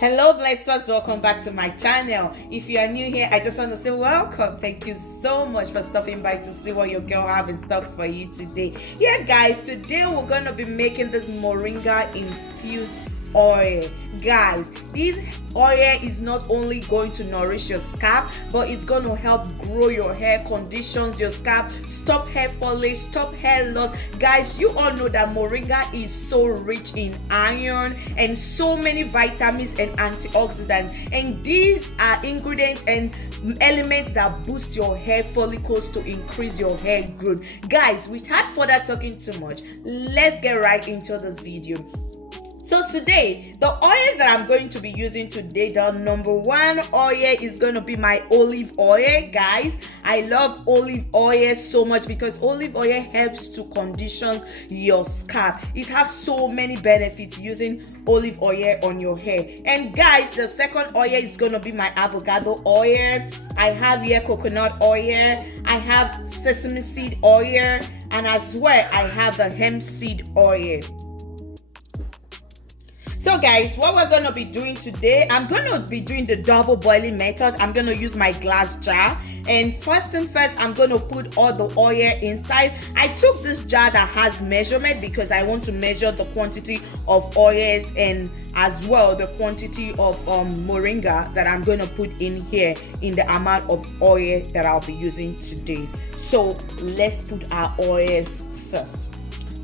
Hello blessed ones, welcome back to my channel. If you are new here, I just want to say welcome. Thank you so much for stopping by to see what your girl have in stock for you today. Yeah guys, today we're going to be making this moringa infused oil. Guys, this oil is not only going to nourish your scalp, but it's going to help grow your hair, conditions your scalp, stop hair foliage, stop hair loss. Guys, you all know that moringa is so rich in iron and so many vitamins and antioxidants, and these are ingredients and elements that boost your hair follicles to increase your hair growth. Guys, without further talking too much, let's get right into this video. So today, the oils that I'm going to be using today, the number one oil is going to be my olive oil. Guys, I love olive oil so much because olive oil helps to condition your scalp. It has so many benefits using olive oil on your hair. And guys, the second oil is going to be my avocado oil. I have here coconut oil. I have sesame seed oil. And as well, I have the hemp seed oil. So guys, what we're going to be doing today, I'm going to be doing the double boiling method. I'm going to use my glass jar, and first, I'm going to put all the oil inside. I took this jar that has measurement because I want to measure the quantity of oil and as well the quantity of moringa that I'm going to put in here in the amount of oil that I'll be using today. So let's put our oils first.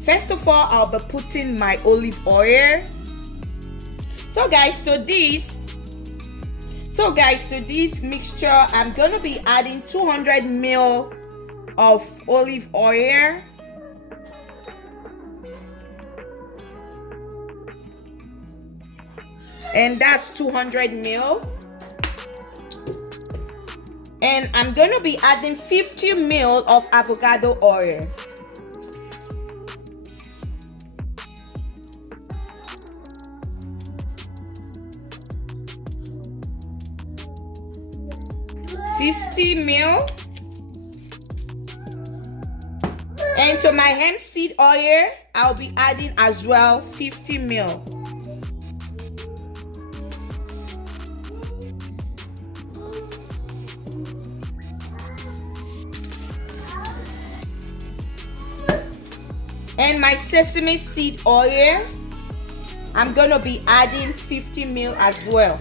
First of all, I'll be putting my olive oil. So guys, to this mixture, I'm gonna be adding 200 ml of olive oil, and that's 200 ml. And I'm gonna be adding 50 ml of avocado oil. And to my hemp seed oil, I'll be adding as well 50 ml. And my sesame seed oil, I'm gonna be adding 50 ml as well.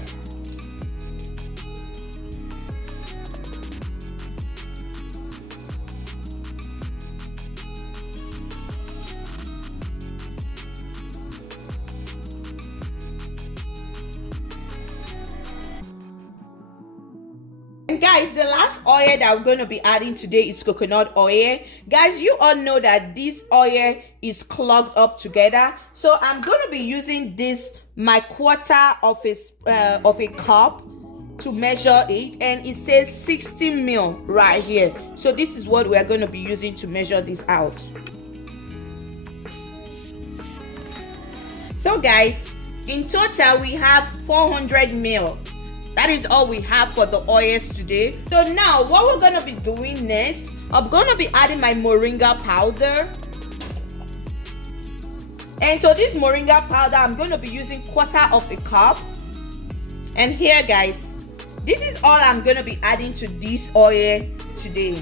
And guys, the last oil that we're going to be adding today is coconut oil. Guys, you all know that this oil is clogged up together, so I'm going to be using this my quarter of a cup to measure it, and it says 60 ml right here. So this is what we are going to be using to measure this out. So guys, in total we have 400 ml. That is all we have for the oils today. So now what we're going to be doing next, I'm going to be adding my moringa powder. And to this moringa powder, I'm going to be using quarter of a cup. And here guys, this is all I'm going to be adding to this oil today.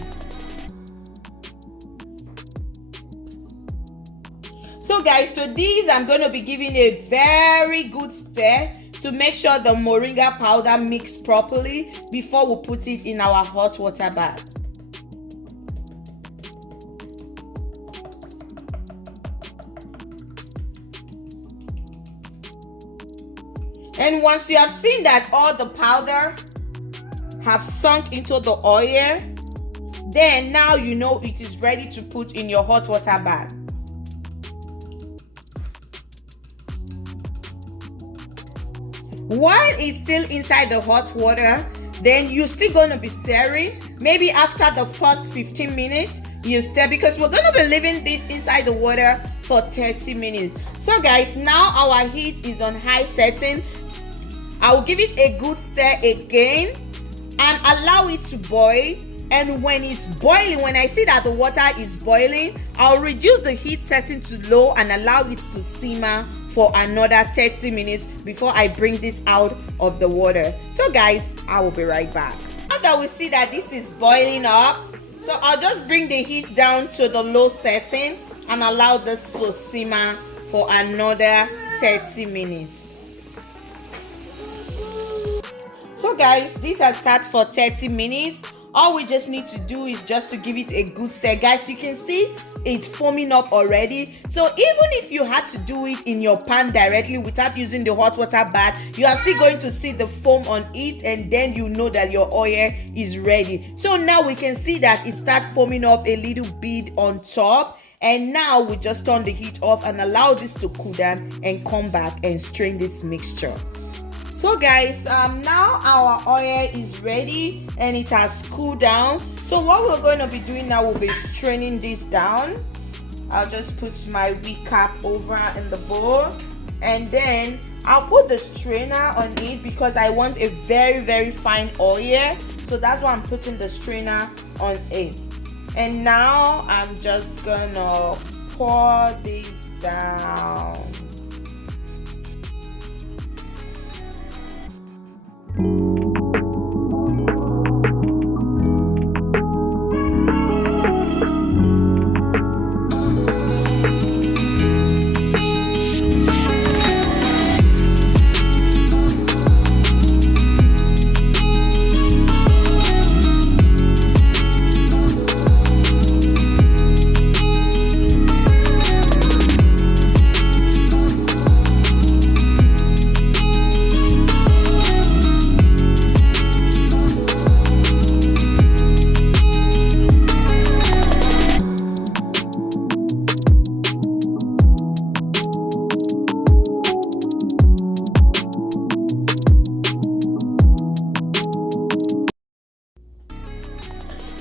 So guys, to these I'm going to be giving a very good stir to make sure the moringa powder mix properly before we put it in our hot water bath. And once you have seen that all the powder have sunk into the oil, then now you know it is ready to put in your hot water bath. While it's still inside the hot water, then you're still going to be stirring maybe after the first 15 minutes, you stir, because we're going to be leaving this inside the water for 30 minutes. So guys, now our heat is on high setting. I will give it a good stir again and allow it to boil. And when it's boiling, when I see that the water is boiling, I'll reduce the heat setting to low and allow it to simmer for another 30 minutes before I bring this out of the water. So guys, I will be right back. Now that we see that this is boiling up, so I'll just bring the heat down to the low setting and allow this to simmer for another 30 minutes. So guys, this has sat for 30 minutes. All we just need to do is just to give it a good stir. Guys, you can see it's foaming up already. So even if you had to do it in your pan directly without using the hot water bath, you are still going to see the foam on it, and then you know that your oil is ready. So now we can see that it starts foaming up a little bit on top. And now we just turn the heat off and allow this to cool down and come back and strain this mixture. So guys, now our oil is ready and it has cooled down. So what we're going to be doing now, we'll be straining this down. I'll just put my wheat cap over in the bowl, and then I'll put the strainer on it because I want a very fine oil. So that's why I'm putting the strainer on it. And now I'm just gonna pour this down.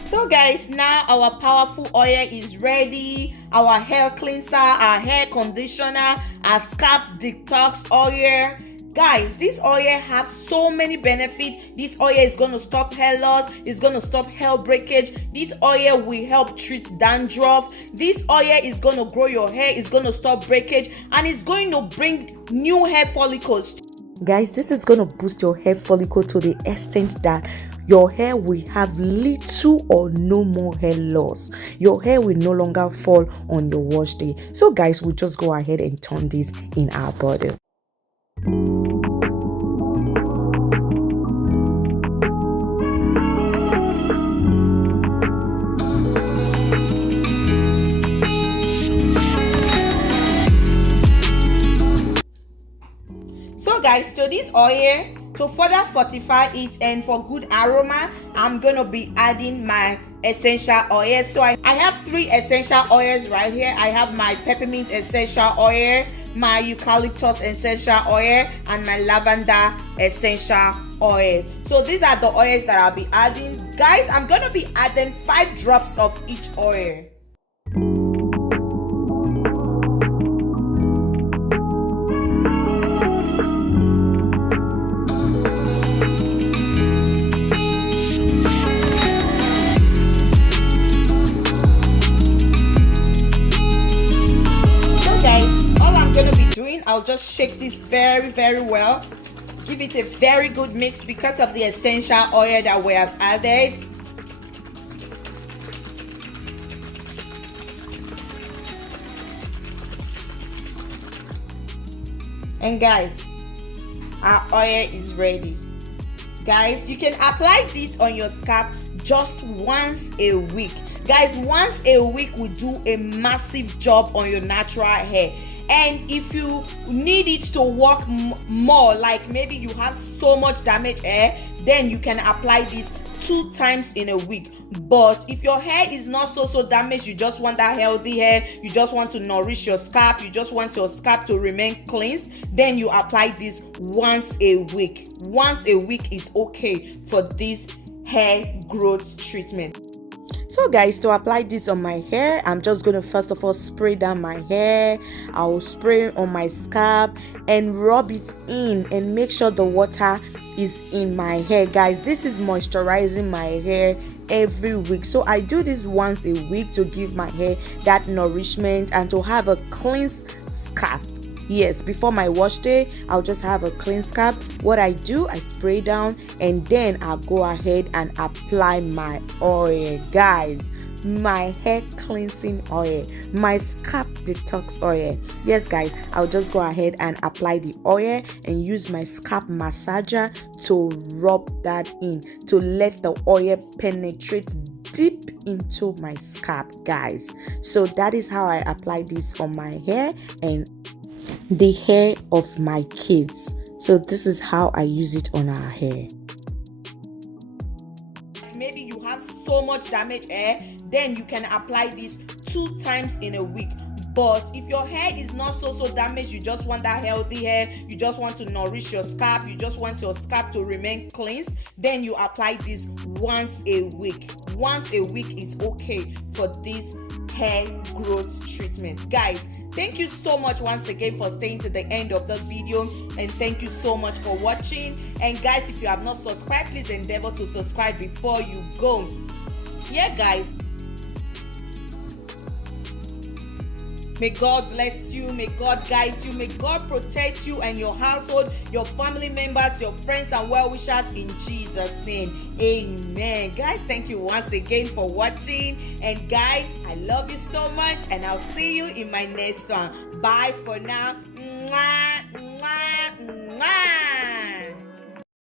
So guys, now our powerful oil is ready. Our hair cleanser, our hair conditioner, our scalp detox oil. Guys, this oil has so many benefits. This oil is going to stop hair loss. It's going to stop hair breakage. This oil will help treat dandruff. This oil is going to grow your hair. It's going to stop breakage, and it's going to bring new hair follicles. Guys, this is going to boost your hair follicle to the extent that your hair will have little or no more hair loss. Your hair will no longer fall on your wash day. So guys, we'll just go ahead and turn this in our bottle. So guys, to this oil, to further fortify it and for good aroma, I'm gonna be adding my essential oils. So I have 3 essential oils right here. I have my peppermint essential oil, my eucalyptus essential oil, and my lavender essential oils. So these are the oils that I'll be adding. Guys, I'm gonna be adding 5 drops of each oil. I'll just shake this very well. Give it a very good mix because of the essential oil that we have added. And guys, our oil is ready. Guys, you can apply this on your scalp just once a week. Guys, once a week will do a massive job on your natural hair. And if you need it to work more, like maybe you have so much damaged hair, then you can apply this 2 times in a week. But if your hair is not so damaged, you just want that healthy hair, you just want to nourish your scalp, you just want your scalp to remain cleansed, then you apply this once a week. Once a week is okay for this hair growth treatment. So guys, to apply this on my hair, I'm just going to first of all spray down my hair. I will spray on my scalp and rub it in and make sure the water is in my hair. Guys, this is moisturizing my hair every week. So I do this once a week to give my hair that nourishment and to have a clean scalp. Yes, before my wash day, I'll just have a clean scalp. What I do, I spray down and then I'll go ahead and apply my oil. Guys, my hair cleansing oil, my scalp detox oil. Yes guys, I'll just go ahead and apply the oil and use my scalp massager to rub that in, to let the oil penetrate deep into my scalp, guys. So that is how I apply this on my hair and the hair of my kids. So this is how I use it on our hair. Maybe you have so much damaged hair, then you can apply this 2 times in a week. But if your hair is not so damaged, you just want that healthy hair, you just want to nourish your scalp, you just want your scalp to remain cleansed, then you apply this once a week. Once a week is okay for this hair growth treatment. Guys, thank you so much once again for staying to the end of the video, and thank you so much for watching. And guys, if you have not subscribed, please endeavor to subscribe before you go. Yeah guys, may God bless you, may God guide you, may God protect you and your household, your family members, your friends and well-wishers in Jesus' name. Amen. Guys, thank you once again for watching. And guys, I love you so much and I'll see you in my next one. Bye for now. Mwah, mwah, mwah.